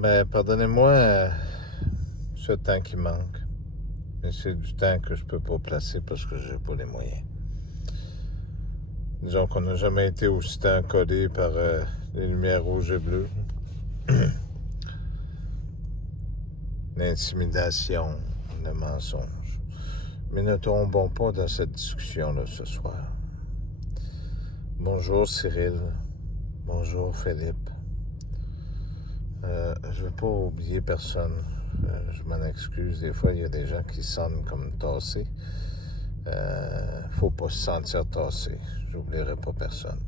Mais pardonnez-moi ce temps qui manque. Mais c'est du temps que je peux pas placer parce que j'ai pas les moyens. Disons qu'on n'a jamais été aussi temps collé par les lumières rouges et bleues. L'intimidation, le mensonge. Mais ne tombons pas dans cette discussion-là ce soir. Bonjour Cyril. Bonjour Philippe. Je ne veux pas oublier personne. Je m'en excuse. Des fois, il y a des gens qui sonnent comme tassés. Faut pas se sentir tassé. J'oublierai pas personne.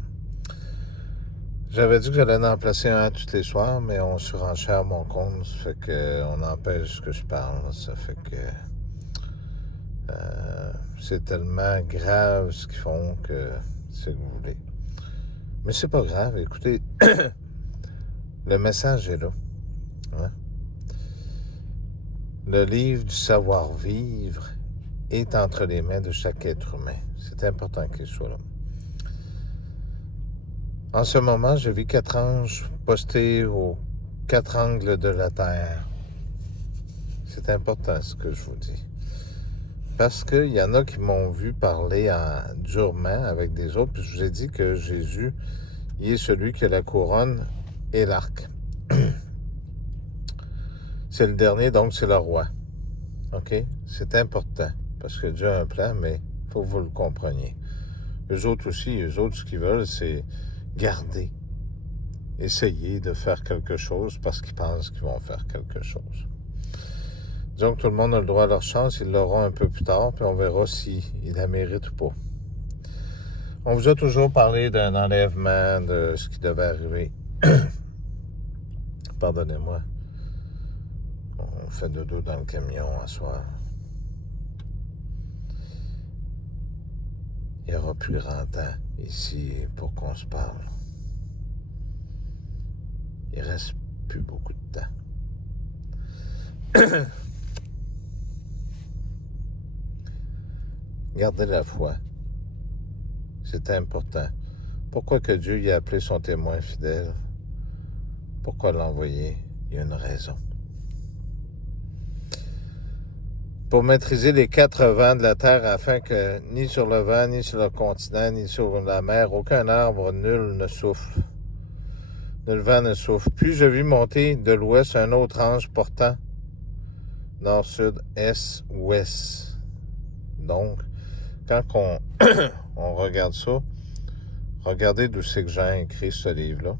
J'avais dit que j'allais en placer un tous les soirs, mais on surenchère mon compte. Ça fait qu'on empêche que je parle. Ça fait que c'est tellement grave ce qu'ils font que c'est ce que vous voulez. Mais c'est pas grave. Écoutez, le message est là. Hein? Le livre du savoir-vivre est entre les mains de chaque être humain. C'est important qu'il soit là. En ce moment, je vis 4 anges postés aux 4 angles de la Terre. C'est important ce que je vous dis. Parce qu'il y en a qui m'ont vu parler durement avec des autres, puis je vous ai dit que Jésus, il est celui qui a la couronne et l'arc. C'est le dernier, donc c'est le roi. OK? C'est important, parce que Dieu a un plan, mais il faut que vous le compreniez. Eux autres aussi, ce qu'ils veulent, c'est garder, essayer de faire quelque chose parce qu'ils pensent qu'ils vont faire quelque chose. Disons que tout le monde a le droit à leur chance, ils l'auront un peu plus tard, puis on verra s'ils la méritent ou pas. On vous a toujours parlé d'un enlèvement, de ce qui devait arriver. Pardonnez-moi. On fait dodo dans le camion à soir. Il n'y aura plus grand temps ici pour qu'on se parle. Il ne reste plus beaucoup de temps. Gardez la foi. C'est important. Pourquoi que Dieu y a appelé son témoin fidèle? Pourquoi l'envoyer? Il y a une raison. Pour maîtriser les 4 vents de la terre afin que ni sur le vent, ni sur le continent, ni sur la mer, aucun arbre nul ne souffle. Le vent ne souffle. Puis je vis monter de l'ouest un autre ange portant nord, sud, est, ouest. Donc, quand on regarde ça, regardez d'où c'est que Jean écrit ce livre-là.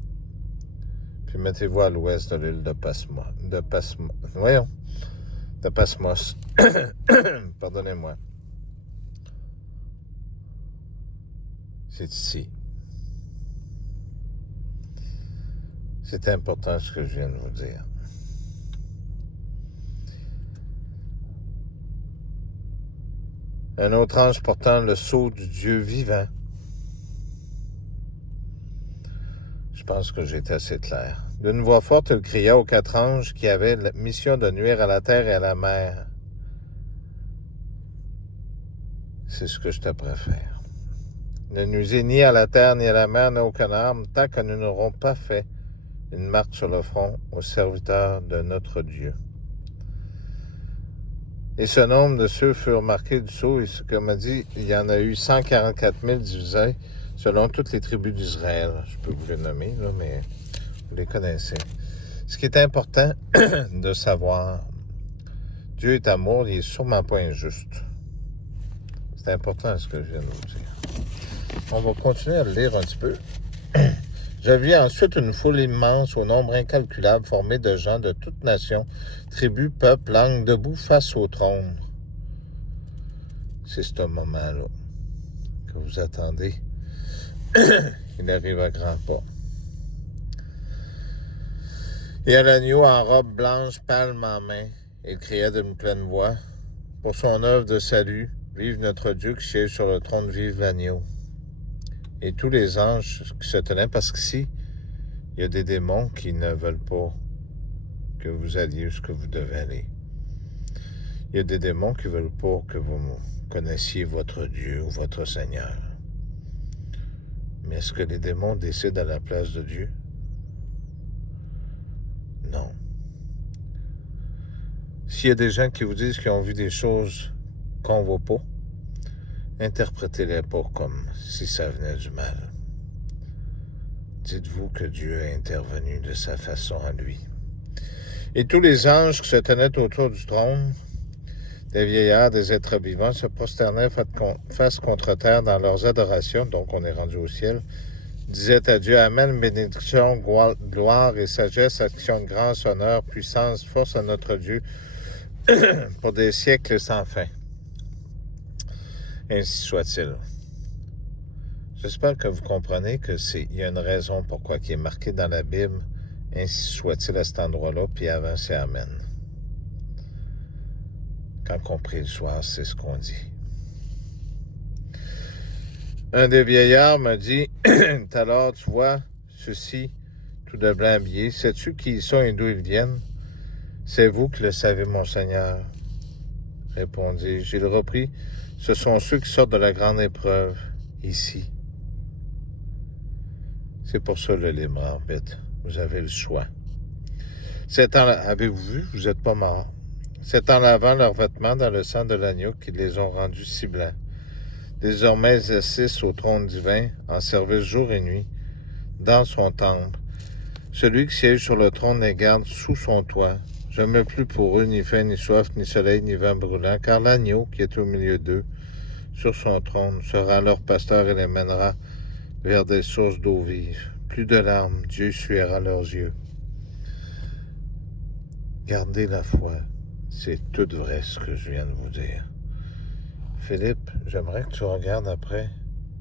Puis mettez-vous à l'ouest de l'île de Patmos. De Patmos. Pardonnez-moi. C'est ici. C'est important ce que je viens de vous dire. Un autre ange portant le sceau du Dieu vivant. Je pense que j'ai été assez clair. D'une voix forte, il cria aux 4 anges qui avaient la mission de nuire à la terre et à la mer. C'est ce que je te préfère. Ne nuisez ni à la terre, ni à la mer, ni à aucun arbre, tant que nous n'aurons pas fait une marque sur le front aux serviteurs de notre Dieu. Et ce nombre de ceux furent marqués du sceau, et comme on dit, il y en a eu 144 000 divisés selon toutes les tribus d'Israël. Je peux vous les nommer, là, mais vous les connaissez. Ce qui est important de savoir, Dieu est amour, il n'est sûrement pas injuste. C'est important ce que je viens de vous dire. On va continuer à le lire un petit peu. Je vis ensuite une foule immense au nombre incalculable formée de gens de toutes nations, tribus, peuples, langues, debout face au trône. C'est ce moment-là que vous attendez. Il arrive à grands pas. Et à l'agneau en robe blanche, palme en main, il cria d'une pleine voix, pour son œuvre de salut, vive notre Dieu qui siège sur le trône, vive l'agneau. Et tous les anges qui se tenaient, parce qu'ici, il y a des démons qui ne veulent pas que vous alliez où ce que vous devez aller. Il y a des démons qui ne veulent pas que vous connaissiez votre Dieu ou votre Seigneur. Mais est-ce que les démons décident à la place de Dieu? Non. s'il y a des gens qui vous disent qu'ils ont vu des choses qu'on ne voit pas, interprétez-les pas comme si ça venait du mal. Dites-vous que Dieu est intervenu de sa façon à lui. Et tous les anges qui se tenaient autour du trône, des vieillards, des êtres vivants, se prosternaient face contre terre dans leurs adorations, donc on est rendu au ciel, disaient à Dieu, Amen, bénédiction, gloire et sagesse, action de grâce, honneur, puissance, force à notre Dieu, pour des siècles sans fin. Ainsi soit-il. J'espère que vous comprenez qu'il y a une raison pourquoi qui est marqué dans la Bible, ainsi soit-il à cet endroit-là, puis avant c'est Amen. Quand on prie le soir, c'est ce qu'on dit. Un des vieillards m'a dit, alors tu vois, ceux-ci, tout de blanc habillés, sais-tu qui ils sont et d'où ils viennent? C'est vous qui le savez, mon Seigneur, répondis-je. Il reprit, ce sont ceux qui sortent de la grande épreuve, ici. C'est pour ça le libre arbitre. Vous avez le choix. Avez-vous vu? Vous n'êtes pas morts. C'est en lavant leurs vêtements dans le sang de l'agneau qu'ils les ont rendus si blancs. Désormais, ils assistent au trône divin, en service jour et nuit, dans son temple. Celui qui siège sur le trône les garde sous son toit. Je ne mets plus pour eux ni faim, ni soif, ni soleil, ni vent brûlant, car l'agneau qui est au milieu d'eux, sur son trône, sera leur pasteur et les mènera vers des sources d'eau vive. Plus de larmes, Dieu essuiera leurs yeux. Gardez la foi. C'est tout vrai ce que je viens de vous dire. Philippe, j'aimerais que tu regardes après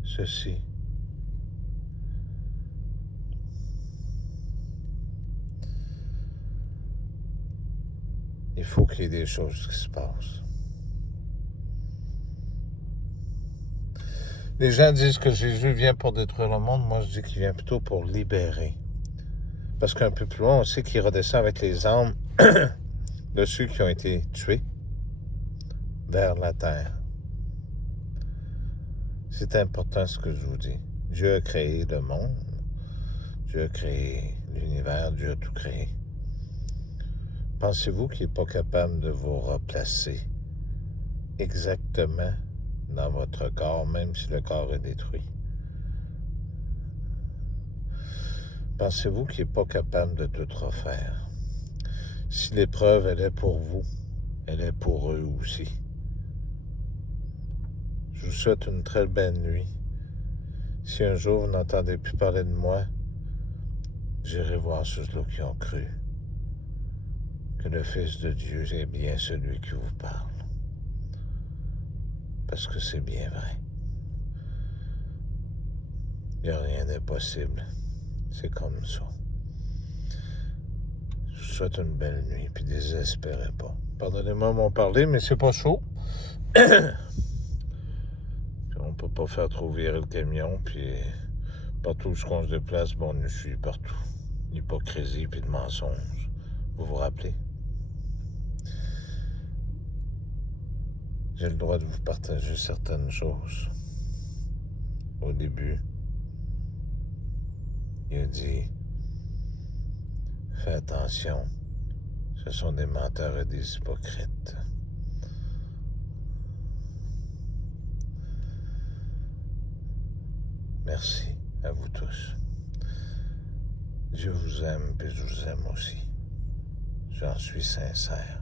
ceci. Il faut qu'il y ait des choses qui se passent. Les gens disent que Jésus vient pour détruire le monde. Moi, je dis qu'il vient plutôt pour libérer. Parce qu'un peu plus loin, on sait qu'il redescend avec les âmes de ceux qui ont été tués vers la terre. C'est important ce que je vous dis. Dieu a créé le monde. Dieu a créé l'univers. Dieu a tout créé. Pensez-vous qu'il n'est pas capable de vous replacer exactement dans votre corps, même si le corps est détruit? Pensez-vous qu'il n'est pas capable de tout refaire? Si l'épreuve, elle est pour vous, elle est pour eux aussi. Je vous souhaite une très belle nuit. Si un jour vous n'entendez plus parler de moi, j'irai voir ceux-là qui ont cru que le Fils de Dieu est bien celui qui vous parle. Parce que c'est bien vrai. Il n'y a rien d'impossible. C'est comme ça. Je vous souhaite une belle nuit, puis désespérez pas. Pardonnez-moi mon parler, mais c'est pas chaud. On peut pas faire trop virer le camion, puis partout où on se déplace, on nous suit partout. L'hypocrisie puis le mensonge. Vous vous rappelez? J'ai le droit de vous partager certaines choses. Au début, il a dit, fais attention, ce sont des menteurs et des hypocrites. Merci à vous tous. Dieu vous aime, puis je vous aime aussi. J'en suis sincère.